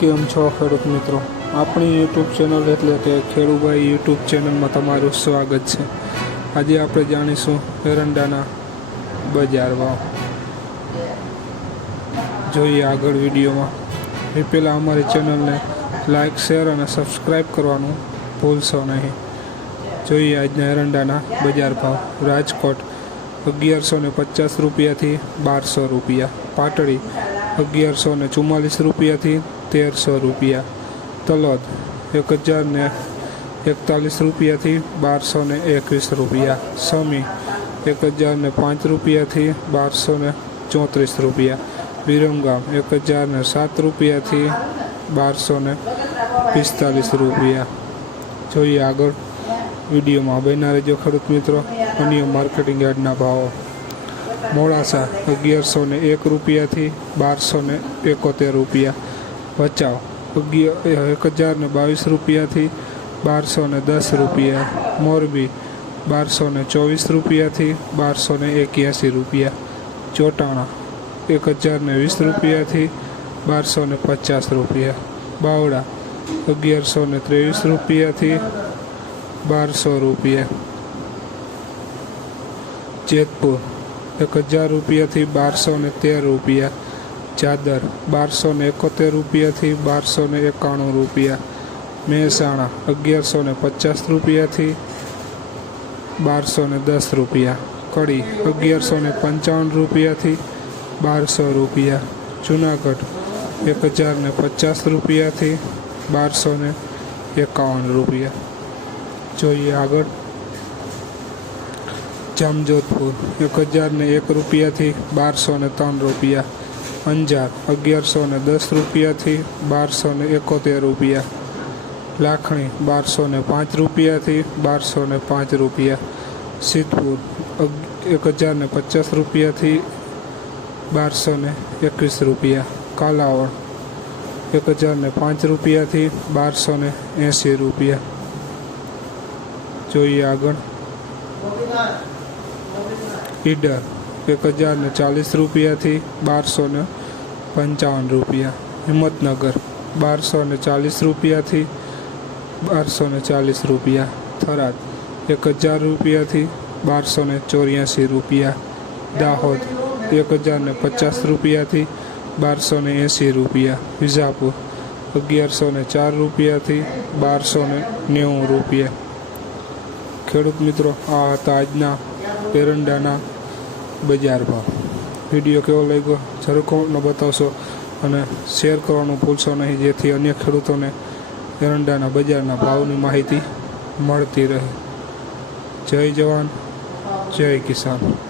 કેમ છો ખેડૂત મિત્રો? આપણી યુટ્યુબ ચેનલ એટલે કે ખેડૂભાઈ યુટ્યુબ ચેનલમાં તમારું સ્વાગત છે. આજે આપણે જાણીશું એરંડાના બજાર ભાવ. જોઈએ આગળ વિડીયોમાં. એ પહેલાં અમારી ચેનલને લાઇક શેર અને સબસ્ક્રાઈબ કરવાનું ભૂલશો નહીં. જોઈએ આજના એરંડાના બજાર ભાવ. રાજકોટ અગિયારસો ને પચાસ રૂપિયાથી બારસો રૂપિયા. પાટડી અગિયારસો ને ચુમ્માલીસ રૂપિયાથી તેરસો રૂપિયા. તલોદ એક હજાર ને એકતાલીસ રૂપિયાથી બારસો ને એકવીસ રૂપિયા. સમી એક હજાર ને પાંચ રૂપિયાથી બારસો ને ચોત્રીસ રૂપિયા. વિરમગામ એક હજાર ને સાત રૂપિયાથી બારસો ને પિસ્તાલીસ રૂપિયા. જોઈએ આગળ વિડીયોમાં બન્યા રહેજો ખેડૂત મિત્રો. અન્ય માર્કેટિંગ યાર્ડના ભાવો. મોડાસા અગિયારસો ને એક રૂપિયાથી બારસો ને એકોતેર રૂપિયા. ભચાઉ અગિયાર એક હજાર ને બાવીસ રૂપિયાથી બારસો ને દસ રૂપિયા. મોરબી બારસો ને ચોવીસ રૂપિયાથી બારસો ને એક્યાસી રૂપિયા. ચોટાણા એક હજાર ને વીસ રૂપિયાથી બારસો ને પચાસ રૂપિયા. બાવડા અગિયારસો ને ત્રેવીસ રૂપિયાથી બારસો રૂપિયા. જેતપુર એક હજાર રૂપિયાથી બારસો ને તેર રૂપિયા, ચાદર બારસો ને એકોતેર રૂપિયાથી બારસો ને એકાણું રૂપિયા, મહેસાણા અગિયારસો ને પચાસ રૂપિયાથી બારસો ને દસ રૂપિયા, કડી અગિયારસો ને પંચાવન રૂપિયાથી બારસો રૂપિયા, જુનાગઢ એક હજાર ને પચાસ રૂપિયાથી બારસો ને એકાવન રૂપિયા. જોઈએ આગળ. જામજોધપુર, એક હજાર ને એક રૂપિયાથી બારસો ને ત્રણ રૂપિયા. અંજાર, અગિયારસો ને દસ રૂપિયાથી બારસો ને એકોતેર રૂપિયા. લાખણી, બારસો ને પાંચ રૂપિયાથી બારસો ને પાંચ રૂપિયા. સિદ્ધપુર એક હજાર ને પચાસ રૂપિયાથી બારસો ને એકવીસ રૂપિયા. કાલાવડ, એક હજાર ને પાંચ રૂપિયાથી બારસો ને એંસી રૂપિયા. જોઈએ આગળ. ઈડર એક હજાર ને ચાલીસ રૂપિયાથી બારસો ને પંચાવન રૂપિયા. હિંમતનગર બારસો ને ચાલીસ રૂપિયાથી બારસો ને ચાલીસ રૂપિયા. થરાદ એક હજાર રૂપિયાથી બારસો ને ચોર્યાસી રૂપિયા. દાહોદ એક હજાર ને પચાસ રૂપિયાથી બારસો ને એંસી રૂપિયા. વિજાપુર અગિયારસો ને ચાર રૂપિયાથી બારસો ને નેવું રૂપિયા. ખેડૂત મિત્રો, આ હતા આજના એરંડાના બજાર ભાવ. વીડિયો કેવો લાગ્યો? જરૂર કોમેન્ટમાં બતાવશો અને શેર કરવાનું ભૂલશો નહીં, જેથી અન્ય ખેડૂતોને એરંડાના બજારના ભાવની માહિતી મળતી રહે. જય જવાન, જય કિસાન.